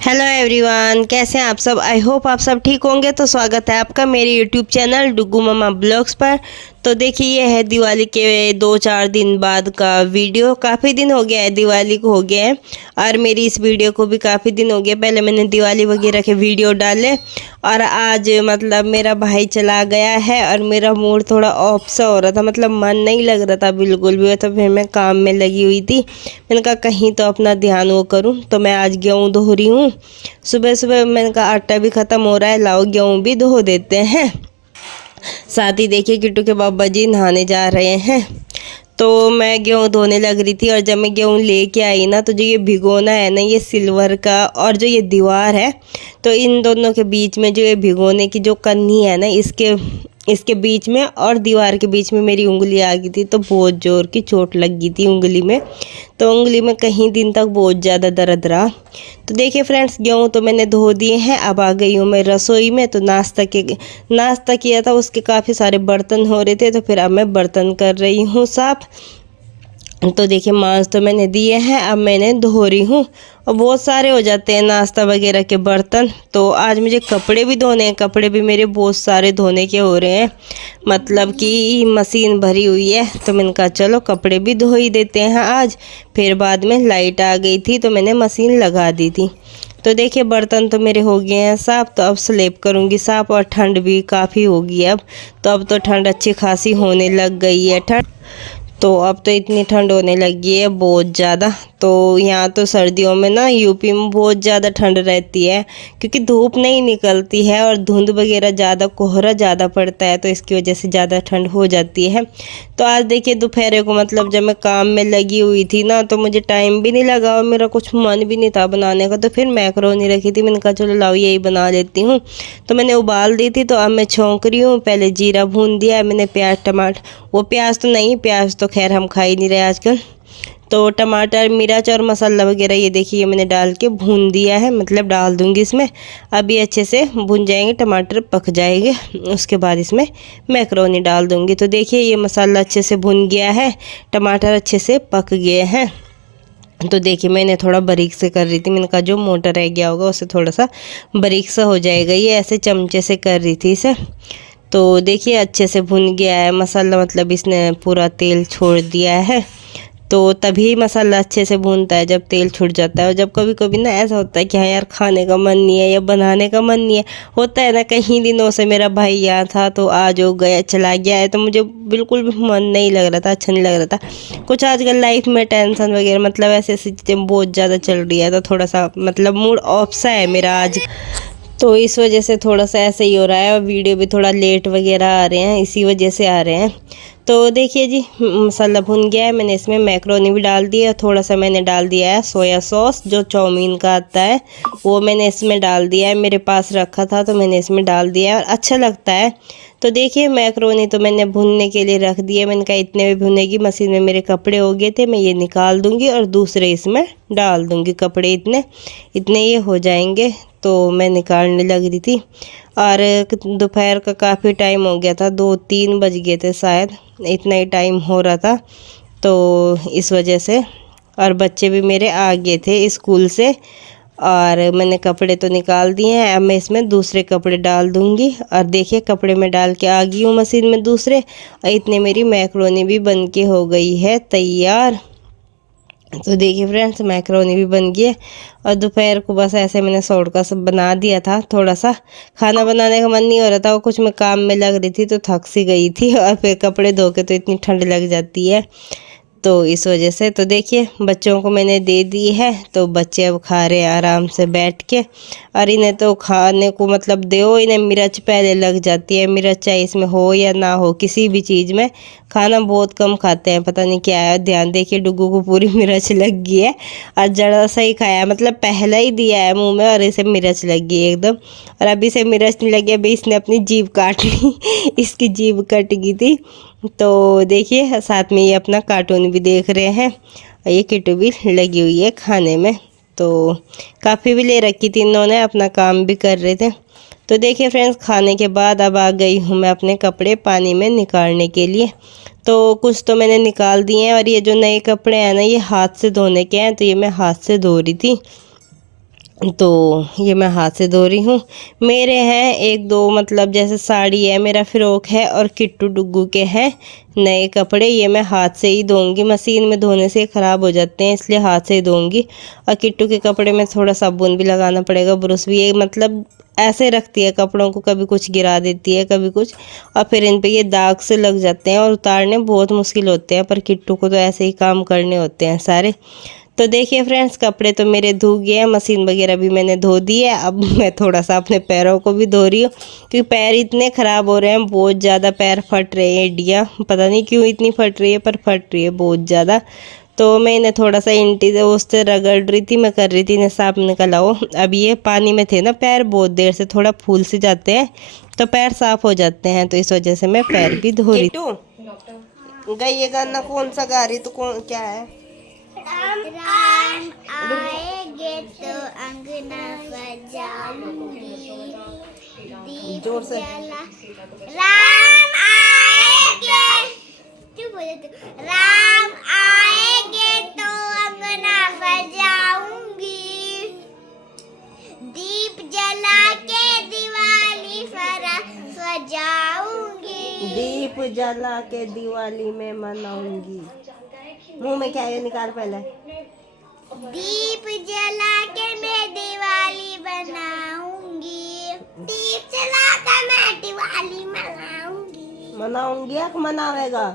Hello everyone, कैसे हैं आप सब। आई होप आप सब ठीक होंगे। तो स्वागत है आपका मेरे यूट्यूब चैनल डुगू मम्मा ब्लॉग्स पर। तो देखिए, ये है दिवाली के 2-4 दिन बाद का वीडियो। काफ़ी दिन हो गया है, दिवाली को हो गया है और मेरी इस वीडियो को भी काफ़ी दिन हो गया। पहले मैंने दिवाली वगैरह के वीडियो डाले और आज मतलब मेरा भाई चला गया है और मेरा मूड थोड़ा ऑफ सा हो रहा था, मतलब मन नहीं लग रहा था बिल्कुल भी। तो फिर मैं काम में लगी हुई थी। मैंने कहा कहीं तो अपना ध्यान वो करूँ, तो मैं आज गेहूँ धो रही हूँ। सुबह सुबह मैंने कहा आटा भी ख़त्म हो रहा है, लाओ गेहूँ भी धो देते हैं। साथ ही देखिए किट्टू के बाबा जी नहाने जा रहे हैं। तो मैं गेहूँ धोने लग रही थी और जब मैं गेहूँ लेके आई ना, तो जो ये भिगोना है ना, ये सिल्वर का और जो ये दीवार है, तो इन दोनों के बीच में जो ये भिगोने की जो कन्नी है ना, इसके इसके बीच में और दीवार के बीच में मेरी उंगली आ गई थी। तो बहुत ज़ोर की चोट लग गई थी उंगली में। तो उंगली में कहीं दिन तक बहुत ज़्यादा दर्द रहा। तो देखिए फ्रेंड्स, गेहूँ तो मैंने धो दिए हैं। अब आ गई हूँ मैं रसोई में। तो नाश्ता किया था, उसके काफ़ी सारे बर्तन हो रहे थे, तो फिर अब मैं बर्तन कर रही हूँ साफ़। तो देखिए, मांस तो मैंने दिए हैं, अब मैंने धो रही हूँ। और बहुत सारे हो जाते हैं नाश्ता वगैरह के बर्तन। तो आज मुझे कपड़े भी धोने हैं, कपड़े भी मेरे बहुत सारे धोने के हो रहे हैं, मतलब कि मशीन भरी हुई है। तो मैंने कहा चलो कपड़े भी धो ही देते हैं आज। फिर बाद में लाइट आ गई थी तो मैंने मशीन लगा दी थी। तो देखिए, बर्तन तो मेरे हो गए हैं साफ़। तो अब स्लेप करूँगी साफ़, और ठंड भी काफ़ी होगी अब। तो अब तो ठंड अच्छी खासी होने लग गई है ठंड। तो अब तो इतनी ठंड होने लगी है बहुत ज़्यादा। तो यहाँ तो सर्दियों में ना यूपी में बहुत ज़्यादा ठंड रहती है, क्योंकि धूप नहीं निकलती है और धुंध वगैरह ज़्यादा, कोहरा ज़्यादा पड़ता है, तो इसकी वजह से ज़्यादा ठंड हो जाती है। तो आज देखिए दोपहर को, मतलब जब मैं काम में लगी हुई थी ना, तो मुझे टाइम भी नहीं लगा और मेरा कुछ मन भी नहीं था बनाने का। तो फिर मैकरोनी रखी थी, मैंने कहा चलो लाओ यही बना लेती हूँ। तो मैंने उबाल दी थी। तो अब मैं छौंक रही हूँ। पहले जीरा भून दिया है मैंने, प्याज टमाटर, वो प्याज तो नहीं, प्याज तो खैर हम खा ही नहीं रहे आजकल। तो टमाटर मिर्च और मसाला वगैरह ये देखिए मैंने डाल के भून दिया है, मतलब डाल दूंगी इसमें। अभी अच्छे से भून जाएंगे, टमाटर पक जाएंगे, उसके बाद इसमें मैक्रोनी डाल दूंगी। तो देखिए ये मसाला अच्छे से भुन गया है, टमाटर अच्छे से पक गए हैं। तो देखिए मैंने थोड़ा बारीक से कर रही थी, मैंने कहा जो मोटा रह गया होगा उससे थोड़ा सा बारीक सा हो जाएगा। ये ऐसे चमचे से कर रही थी इसे। तो देखिए अच्छे से भुन गया है मसाला, मतलब इसने पूरा तेल छोड़ दिया है। तो तभी मसाला अच्छे से भूनता है जब तेल छूट जाता है। और जब कभी कभी ना ऐसा होता है कि हाँ यार खाने का मन नहीं है या बनाने का मन नहीं है, होता है ना, कहीं दिनों से मेरा भाई यहाँ था तो आज वो गया चला गया है, तो मुझे बिल्कुल भी मन नहीं लग रहा था, अच्छा नहीं लग रहा था। कुछ आजकल लाइफ में टेंशन वगैरह, मतलब ऐसे ऐसी चीज़ें बहुत ज़्यादा चल रही है, तो थोड़ा सा मतलब मूड ऑफ सा है मेरा आज। तो इस वजह से थोड़ा सा ऐसे ही हो रहा है और वीडियो भी थोड़ा लेट वगैरह आ रहे हैं, इसी वजह से आ रहे हैं। तो देखिए जी, मसाला भुन गया है, मैंने इसमें मैक्रोनी भी डाल दी है। थोड़ा सा मैंने डाल दिया है सोया सॉस, जो चाउमीन का आता है, वो मैंने इसमें डाल दिया है। मेरे पास रखा था तो मैंने इसमें डाल दिया है और अच्छा लगता है। तो देखिए मैक्रोनी तो मैंने भुनने के लिए रख दिया। मैंने कहा इतने में भुनेगी, मशीन में मेरे कपड़े हो गए थे, मैं ये निकाल दूंगी और दूसरे इसमें डाल दूंगी कपड़े, इतने इतने ये हो जाएंगे। तो मैं निकालने लग रही थी और दोपहर का काफ़ी टाइम हो गया था, 2-3 बज गए थे शायद, इतना ही टाइम हो रहा था। तो इस वजह से, और बच्चे भी मेरे आ गए थे स्कूल से, और मैंने कपड़े तो निकाल दिए हैं। अब मैं इसमें दूसरे कपड़े डाल दूंगी। और देखिए कपड़े में डाल के आ गई हूँ मशीन में दूसरे, और इतने मेरी मैक्रोनी भी बन के हो गई है तैयार। तो देखिए फ्रेंड्स, मैक्रोनी भी बन गई है। और दोपहर को बस ऐसे मैंने शॉर्ट का सब बना दिया था। थोड़ा सा खाना बनाने का मन नहीं हो रहा था, वो कुछ मैं काम में लग रही थी तो थक सी गई थी, और फिर कपड़े धो के तो इतनी ठंड लग जाती है, तो इस वजह से। तो देखिए बच्चों को मैंने दे दी है, तो बच्चे अब खा रहे हैं आराम से बैठ के। और इन्हें तो खाने को मतलब दो, इन्हें मिर्च पहले लग जाती है। मिर्च चाहे इसमें हो या ना हो, किसी भी चीज़ में खाना बहुत कम खाते हैं, पता नहीं क्या है। ध्यान देखिए डुगू को पूरी मिर्च लग गई है, और जरा सा ही खाया, मतलब पहला ही दिया है मुँह में और इसे मिर्च लग गई है एकदम। और अभी से मिर्च नहीं लगी, अभी इसने अपनी जीभ काट ली इसकी जीभ कट गई थी। तो देखिए साथ में ये अपना कार्टून भी देख रहे हैं, और ये किट्टू भी लगी हुई है खाने में। तो काफ़ी भी ले रखी थी इन्होंने, अपना काम भी कर रहे थे। तो देखिए फ्रेंड्स, खाने के बाद अब आ गई हूँ मैं अपने कपड़े पानी में निकालने के लिए। तो कुछ तो मैंने निकाल दिए हैं, और ये जो नए कपड़े हैं ना, ये हाथ से धोने के हैं, तो ये मैं हाथ से धो रही थी। तो ये मैं हाथ से धो रही हूँ। मेरे हैं एक दो मतलब जैसे साड़ी है, मेरा फ़्रॉक है और किट्टू डुग्गू के हैं नए कपड़े। ये मैं हाथ से ही धोऊंगी, मशीन में धोने से ख़राब हो जाते हैं, इसलिए हाथ से ही धोऊंगी। और किट्टू के कपड़े में थोड़ा साबुन भी लगाना पड़ेगा, ब्रश भी। ये मतलब ऐसे रखती है कपड़ों को, कभी कुछ गिरा देती है कभी कुछ, और फिर इन पे ये दाग से लग जाते हैं और उतारने बहुत मुश्किल होते हैं। पर किट्टू को तो ऐसे ही काम करने होते हैं सारे। तो देखिए फ्रेंड्स, कपड़े तो मेरे धो गए हैं, मशीन वगैरह भी मैंने धो दी है। अब मैं थोड़ा सा अपने पैरों को भी धो रही हूँ, क्योंकि पैर इतने ख़राब हो रहे हैं, बहुत ज़्यादा पैर फट रहे हैं। एडियाँ पता नहीं क्यों इतनी फट रही है, पर फट रही है बहुत ज़्यादा। तो मैं इन्हें थोड़ा सा इंटी से उससे रगड़ रही थी, मैं कर रही थी इन्हें साफ निकलाओ। अब ये पानी में थे ना पैर, बहुत देर से थोड़ा फूल से जाते हैं तो पैर साफ हो जाते हैं, तो इस वजह से मैं पैर भी धो रही हूँ। गई ये गाना कौन सा गा रही, तो कौन क्या है? राम आएंगे तो अंगना सजाऊंगी, दीप जोर से। राम आएंगे, चुप हो जा तू। राम आएंगे तो अंगना सजाऊंगी, दीप जला के दिवाली सजाऊंगी। दीप जला के दिवाली में मनाऊंगी। मुंह में क्या है, निकाल पहले। दीप जला के मैं दिवाली बनाऊंगी, दीप जला के मैं दिवाली मनाऊंगी। मनाऊंगी या मनावेगा?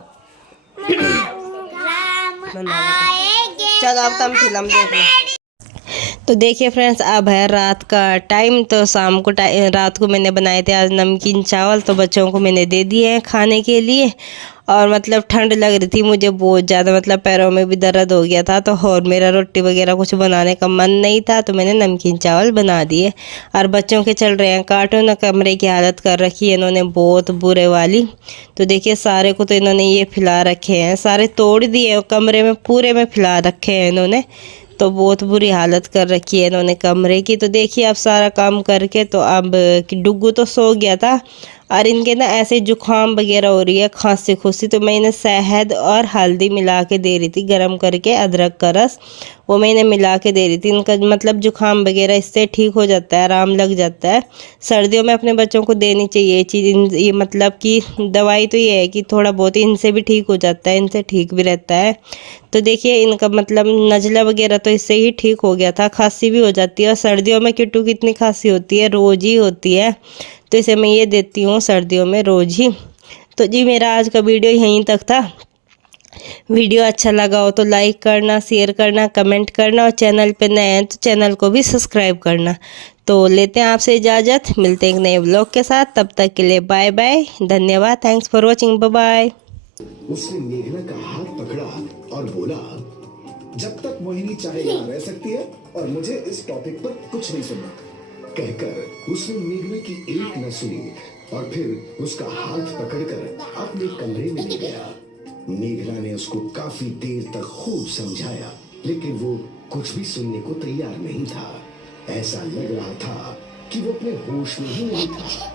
राम आएंगे। चलो अब तुम फिल्म देख लो। तो देखिए फ्रेंड्स, अब है रात का टाइम। तो शाम को रात को मैंने बनाए थे आज नमकीन चावल, तो बच्चों को मैंने दे दिए हैं खाने के लिए। और मतलब ठंड लग रही थी मुझे बहुत ज़्यादा, मतलब पैरों में भी दर्द हो गया था, तो और मेरा रोटी वगैरह कुछ बनाने का मन नहीं था, तो मैंने नमकीन चावल बना दिए। और बच्चों के चल रहे हैं कार्टून। कमरे की हालत कर रखी है इन्होंने बहुत बुरे वाली। तो देखिए सारे को तो इन्होंने ये फैला रखे हैं, सारे तोड़ दिए, कमरे में पूरे में फैला रखे हैं इन्होंने। तो बहुत बुरी हालत कर रखी है इन्होंने कमरे की। तो देखिए अब सारा काम करके तो अब डुग्गू तो सो गया था, और इनके ना ऐसे जुकाम वगैरह हो रही है, खांसी खुशी। तो मैं इन्हें शहद और हल्दी मिला के दे रही थी, गरम करके अदरक का रस, वो मैं इन्हें मिला के दे रही थी। इनका मतलब जुकाम वगैरह इससे ठीक हो जाता है, आराम लग जाता है। सर्दियों में अपने बच्चों को देनी चाहिए ये चीज़। ये मतलब कि दवाई तो ये है कि थोड़ा बहुत इनसे भी ठीक हो जाता है, इनसे ठीक भी रहता है। तो देखिए इनका मतलब नज़ला वगैरह तो इससे ही ठीक हो गया था, खांसी भी हो जाती है। और सर्दियों में किट्टू की इतनी खांसी होती है, रोज़ ही होती है, तो इसे मैं ये देती हूँ सर्दियों में रोज़ ही। तो जी मेरा आज का वीडियो यहीं तक था। वीडियो अच्छा लगा हो तो लाइक करना, शेयर करना, कमेंट करना, और चैनल पे नए हैं तो चैनल को भी सब्सक्राइब करना। तो लेते हैं आपसे इजाज़त, मिलते हैं एक नए व्लॉग के साथ। तब तक के लिए बाय बाय, धन्यवाद, thanks for watching, bye bye. उसने मेघना का हाथ पकड़ा और बोला, जब तक मोहिनी चाहे यहाँ रह सकती है और मुझे इस टॉपिक पर कुछ नहीं सुनना। कहकर उसने मेघना की एक न सुनी और फिर उसका हाथ पकड़कर अपने कमरे में ले गया। मेघना ने उसको काफी देर तक खूब समझाया, लेकिन वो कुछ भी सुनने को तैयार नहीं था। ऐसा लग रहा था कि वो अपने होश में ही नहीं था।